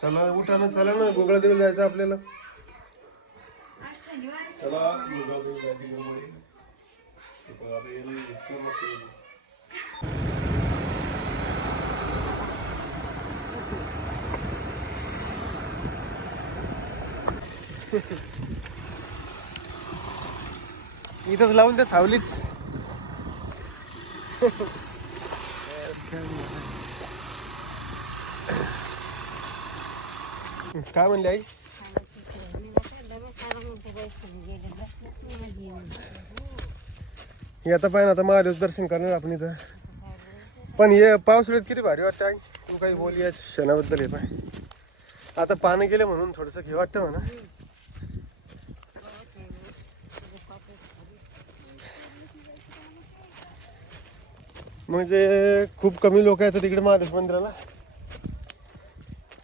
चला उठा ना, चला ना, गोगळा देवीला जायचं आपल्याला. चला गोगळा देवी जायची गडबड आहे. ते पण आता येणं इतकं मोठं. इथंच लावून त्या सावलीत. काय म्हणले आई? हे आता पाहिजे, आता महादेवचं दर्शन करणार आपण इथं. पण हे पावसाळ्यात किती भारी वाटतं आई. तू काही बोल या क्षणाबद्दल. हे पाय आता पाणी गेले म्हणून थोडंसं हे वाटतं म्हणा. म्हणजे खूप कमी लोक येतात तिकडे महादेव मंदिराला.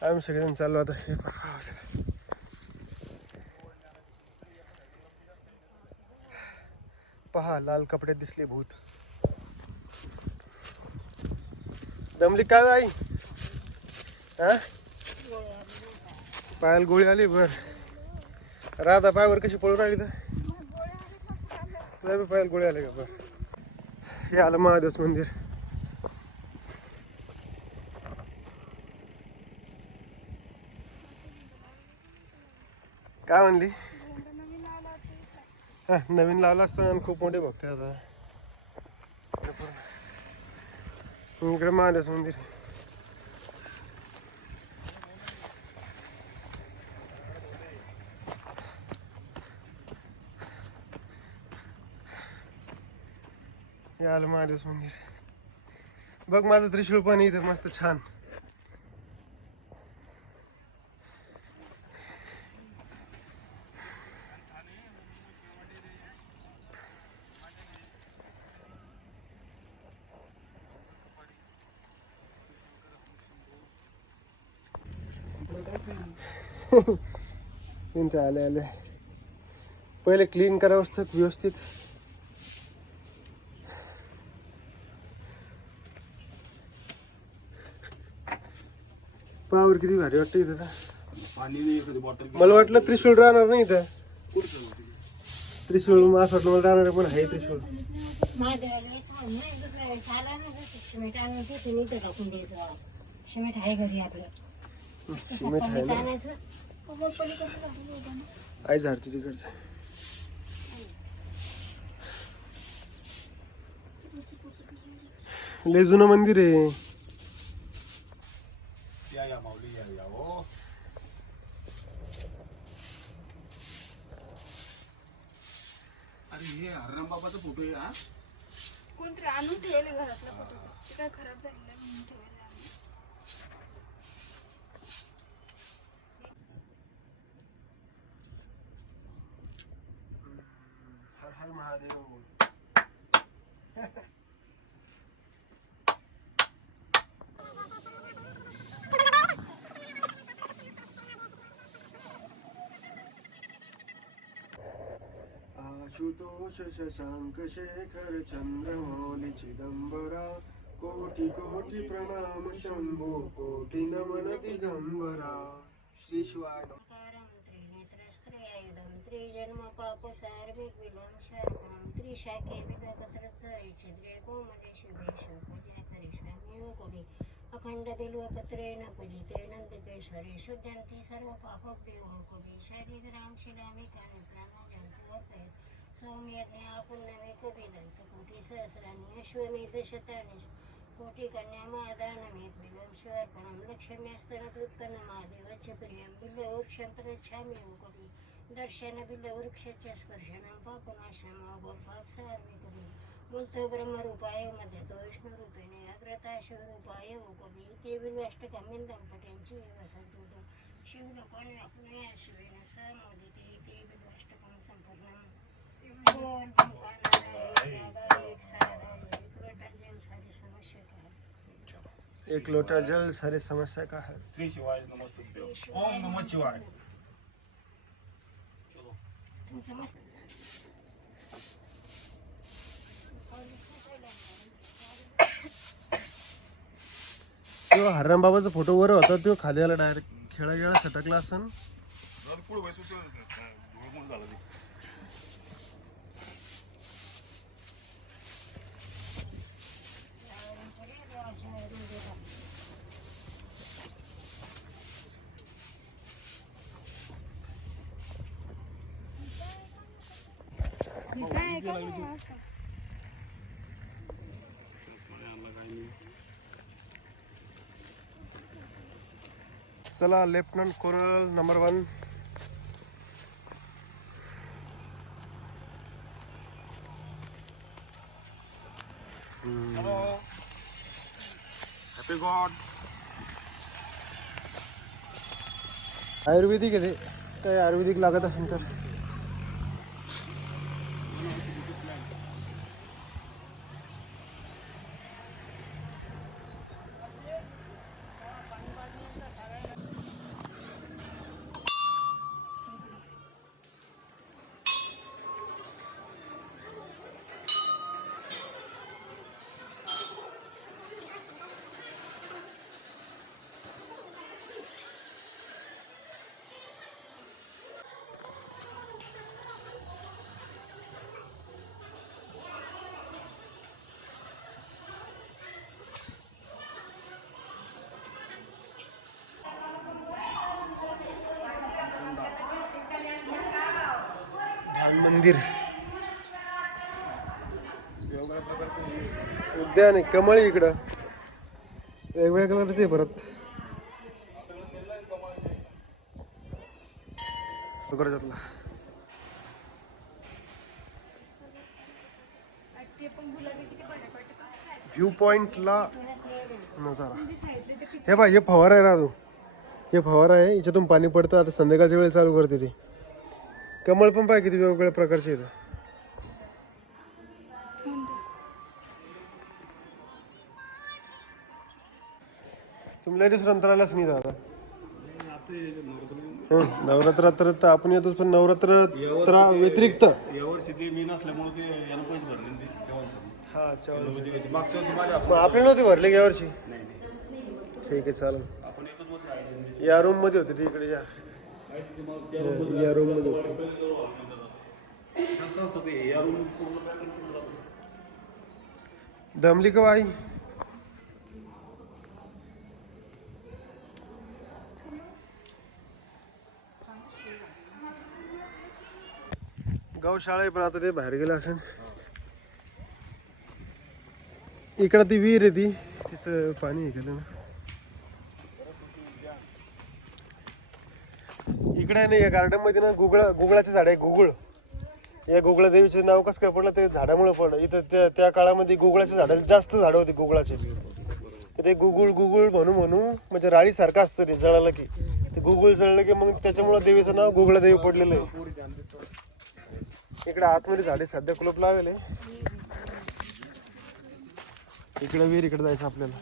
आम्ही सगळेजण चाललो आता. हे पहा, लाल कपडे दिसले भूत. दमली काय आई? हा, पायाला गोळी आली. बर, राधा पायावर कशी पळून राहिली तर तुला पायाला गोळी आली का? बर, हे आलं महादेवच मंदिर. काय म्हणली? हा, नवीन लावला असता. खूप मोठे भक्त आहे आता. इकडे महादेवच मंदिर. हे आलं महादेवच मंदिर. बघ माझं त्रिशूळ पण इथं मस्त छान. इथं आले आले. पहिले क्लीन करावं असतं व्यवस्थित. पावर किती भारी वाटतं इथं. पाणी नाही एखादी बॉटल. मला वाटलं त्रिशूळ राहणार नाही इथं. त्रिशूळ असं वाटलं मला राहणार, पण आहे त्रिशूळ. सिमेंट आहे घरी आपलं. सिमेंट आहे ना. आई झाडते तिकडचं. लय जुनं मंदिर आहे. या माऊली या हो. अरे हे हरराम बाबाचा फोटो आहे. हा, कोणतरी आणून ठेवले घरातला फोटो. ते काय खराब झालेला आहे म्हणून ठेवले आम्ही. हर हर महादेव. आशुतोष शशांक शेखर चंद्रमौली चिदंबरा. कोटि कोटि प्रणाम शंभो, कोटि नमन दिगंबरा. श्री शिवाय. त्रिजन्म पाप सार्विक विलम शार्पणम त्रिशाखे बिल्वपत्र छिद्रे कोमले शुभे शोभजा करिष्यामि योगोभी. अखंड बिल्वपत्रेण पूजिते नंदिकेश्वरे शुद्ध्यन्ति सर्व पापभ्यो कोभी. शालिग्राम शिलामिकानि प्राणोजन्तु अर्पयेत्. सौम्यज्ञा पुण्यमे कोभिदन्त कोटि सहस्राणि अश्वमेध शतानि कोटि कन्यामादानमेत् बिल्वं शिवार्पणं. लक्ष्म्यास्तनोत्पन्नमादेवच्च प्रियं बिल्ववृक्षं प्रयच्छामि योगोभी. दर्शन बिल्ववृक्षस्य स्पर्शनं पापनाशनं गोपाप सार्विकभी. मूलतो ब्रह्मरूपाय मध्यतो विष्णुरूपिणे अग्रता शिवरूपाय ओकभी. ते बिल्वाष्टकमिन्दं पठ्यन्ति वसन्तु. शिवलोकान् व्याप्नुया शिवेन स मोदिते. ते बिल्वाष्टकं सम्पूर्णम्. बोल भगवान नारायण बाबा एक सारा. एक लोटा जल सारी समस्या का है. एक लोटा जल सारी समस्या का है. श्री शिवाय नमस्तुभ्यो. ओम नमः शिवाय. तो हरराम बाबाचा फोटो वर होता, तो खाली आला डायरेक्ट. खेळा गेला सटकला असन. पुढे व्हायचं धुळमुळ झालं ते. चला lieutenant colonel number 1. Happy god. आयुर्वेदिक आहे ते, काय आयुर्वेदिक लागत असेल तर. ध्यान मंदिर, उद्यान आहे, कमळ आहे इकडं, वेगवेगळ्या कलरचे आहे परत. शुक्राचार्यला व्ह्यू पॉइंटला नजारा. हे बाय, हे फवारा आहे राजू, हे फवारा आहे, याच्यातून पाणी पडतं. आता संध्याकाळच्या वेळेस चालू करते ते. कमळ पण पाय किती वेगवेगळ्या प्रकारचे आहेत. तुम्ही दुसरं अंतरालाच नाही जाता. नवरात्र तर आपण येतो, पण नवरात्र व्यतिरिक्त यावर्षी ते मी नसल्यामुळे ते यानं पैसे भरले ते जेवणसाठी. हा चवळ मागच्या वर्षी माझ्या आपले नव्हते भरले या वर्षी. नाही ठीक आहे, चालेल. आपण एकच वर्ष आहे. या रूम मध्ये होते इकडे, या रूम मध्ये होते. दमली का बाई? गौशाळा आहे, पण आता ते बाहेर गेलं असेल. इकडं ती विहीर आहे, ती तिचं पाणी हे केलं ना. इकडे नाही, या गार्डन मध्ये ना गुगळाचे झाड आहे. गुगळ, या गुगळा देवीचे नाव कसं काय पडलं? ते झाडामुळे पडलं. इथं त्या काळामध्ये गुगळाच्या झाडाला जास्त झाडं होती गुगळाचे. तर ते गुगुळ म्हणू म्हणजे राळी सारखं असतं ते, जळालं की ते गुगुळ जळलं की मग त्याच्यामुळे देवीचं नाव गुगळा देवी पडलेलं आहे. इकडे आतमध्ये झाडे सध्या कुलूप लावले. इकडे विहीर, इकडे जायचं आपल्याला.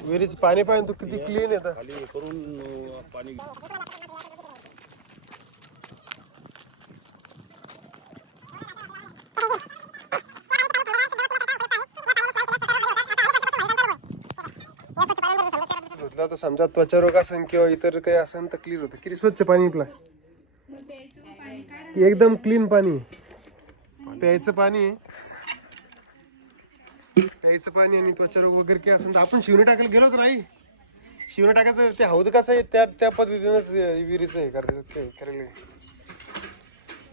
विहिरीचं पाणी पाहिजे, तू किती क्लीन येतं. करून पाणी धुतला तर समजा त्वचा रोग असेल किंवा इतर काही असेल तर क्लीन होतं. किती स्वच्छ पाणी पिला, एकदम क्लीन पाणी. प्यायचं पाणी आहे, प्यायचं पाणी. आणि त्वचा रोग वगैरे काय असेल तर आपण शिवणे टाकायला गेलो तर नाही, शिवणे टाकायचं ते हौद कसं आहे त्या पद्धतीनंच विहिरीचं हे करायला.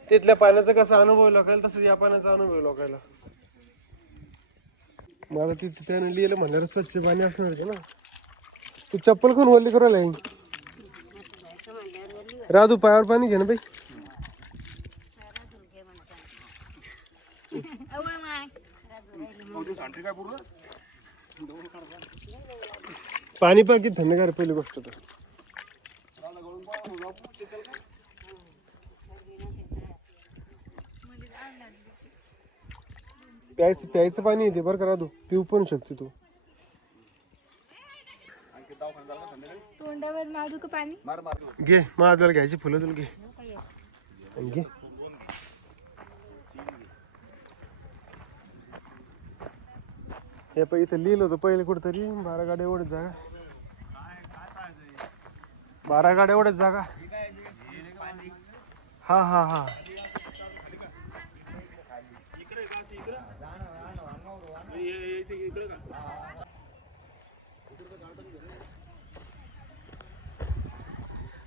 तिथल्या पाण्याचा कसा अनुभव लोकायला, तसंच या पाण्याचा अनुभव लोकायला. मला तिथे त्याने लिहिलं म्हणल्यावर स्वच्छ पाणी असणारच ना. तू चप्पल कोण वल्ली करायला आहे? राजू पायावर पाणी घे ना बाई. पाणी पण किती थंडगार पहिली गोष्ट तर. प्यायचं पाणी येते बरं का राजू, पिऊ पण शकते तू. तोंडावर मारू का पाणी? घे, माझ्याला घ्यायची फुलं तुला घे. घे हे पण इथं लिहिलं होतं पहिले कुठेतरी 12 गाड्या एवढं जागा. 12 गाड्या एवढ्याच जागा. हा हा हा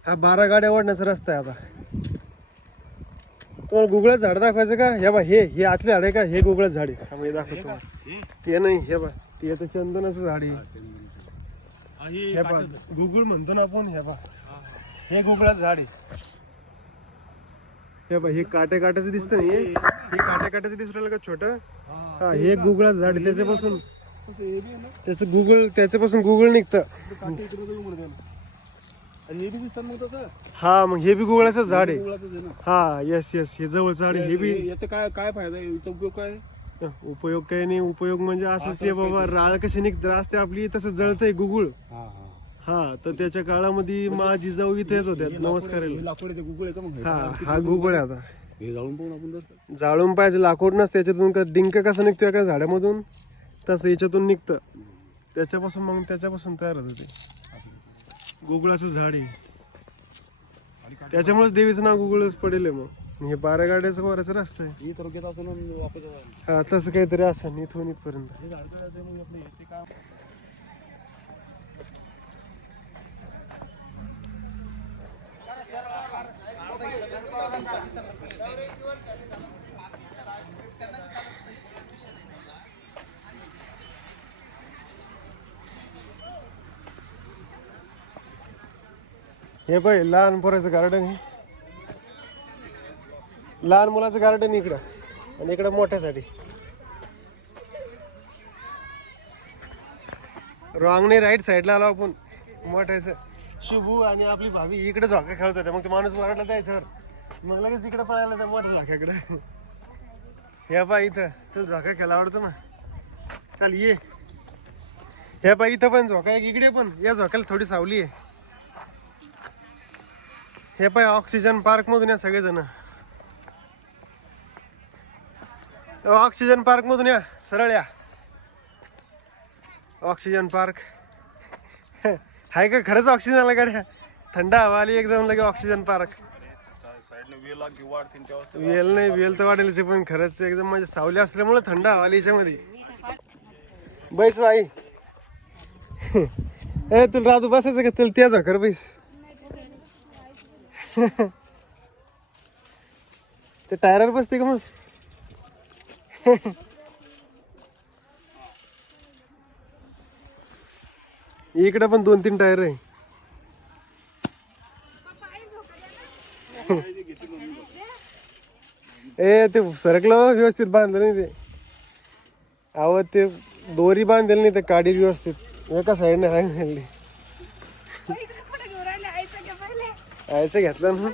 हा 12 गाड्या ओढण्याचा रस्ता आहे आता. तुम्हाला गुगळाचं झाड दाखवायचं का? हे बा हे आतले झाड आहे का? हे गुगळाचं झाड आहे. हा, मी दाखवतो तुम्हाला. ते नाही, हे बा ते तर चंदनाचं झाड आहे. हे बा गुगळ म्हणतो ना आपण. हे बा हे गुगळाचं झाड आहे. हे बा हे काट्याचं दिसतं नाही, हे काट्याचं दिसू राहिलं का छोटं? हा हे गुगळाचं झाड आहे. त्याच्यापासून गुगळ निघतं. हा मग हे बी गुगळाचं झाड आहे. हा यस हे जवळचं झाड आहे. हे बी याचा काय फायदा आहे? याचा उपयोग काय? उपयोग काही नाही. उपयोग म्हणजे असंच ते बाबा राळ कशी निघत असते आपली तसं जळतंय गुगुळ. हा तर त्याच्या काळामध्ये माझी जाऊ इथे येत होत्या नमस्काराला. लाकूड येते गुगळ येतं मग. हा गुगुळ आहे आता. हे जाळून पाहून आपण जाळून पाहिजे. लाकूड नसतं त्याच्यातून. का डिंक कसं निघतं का झाडामधून तसं याच्यातून निघतं. त्याच्यापासून तयार होतं ते गुगळाचं झाड आहे. त्याच्यामुळे देवीचं नाव गुगळच पडेल. मग हे 12 गाड्याचं वराचा रस्ता आहे. ही तर घेत असून वापस हा तसं काहीतरी असं इथून इथपर्यंत. हे झाड काढायचं मग आपलं हे ते काम. हे पाय लहान पोराचं गार्डन आहे. लहान मुलाचं गार्डन इकडं आणि इकडं मोठ्यासाठी. रॉंग नाही, राईट साईडला आलो आपण. मोठ्याचं शुभू आणि आपली भाभी इकडे झोका खेळत होते. मग ते माणूस मराठला जायचं मग लगेच इकडे पळायला त्या मोठ्या झोक्याकडे. हे पा इथं तुला झोका खेळायला आवडतो ना? चल ये. हे पा इथं पण झोका आहे. इकडे पण या झोक्याला थोडी सावली आहे. हे पाय ऑक्सिजन पार्क मधून या सगळेजण. ऑक्सिजन पार्क मधून या सरळ या. ऑक्सिजन पार्क हाय का? खरंच ऑक्सिजन आला गाड्या. थंड हवा आली एकदम लगे ऑक्सिजन पार्क. वेल नाही, वेल तर वाढेलच पण खरंच एकदम म्हणजे सावली असल्यामुळे थंड हवा आली याच्यामध्ये. बैस बाई. ए तुला राजू बसायचं का? तुला त्या झोकर बैस. ते टायरवर बसते का मग? इकडे पण 2-3 टायर आहे. ए ते सरकलं व्यवस्थित बांधलं नाही ते. अहो ते दोरी बांधलेली नाही ते काडी व्यवस्थित एका साईडने हाय घालली. आयचं घेतलं ना.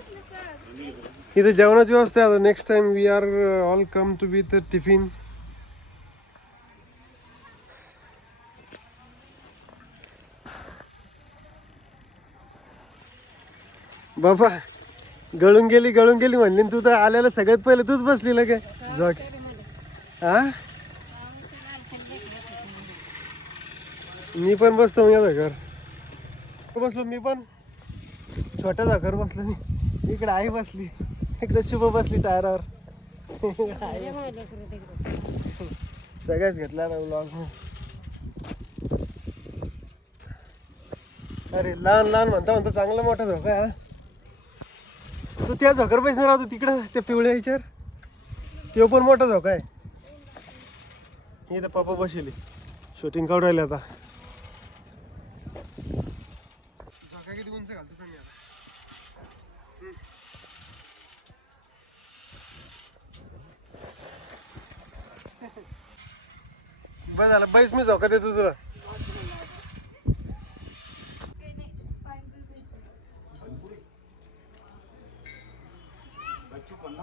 इथे जेवणाची व्यवस्था आहे. Next time we are all come to with tiffin. बाबा गळून गेली म्हणली तू तर. आल्याला सगळ्यात पहिले तूच बसलेलं काय झोक? हा मी पण बसतो मग या जागर बसलो. मी पण छोट्या जागर बसलो. मी इकडे आई बसली, इकडे शुभ बसली टायरावर. सगळ्याच घेतला ना ब्लॉग. अरे लहान म्हणता चांगला मोठा झोका आहे. तू त्या झोकर पैसे राहतो तिकडं त्या पिवळ्या ह्याच्यावर. तो पण मोठा झोका आहे. इथं पप्पा बसले शूटिंग काढून राहिले आता. झोका किती उंच घालतो तुम्ही आता? बस झालं बैस. मी झोका देतो तुला. पण ना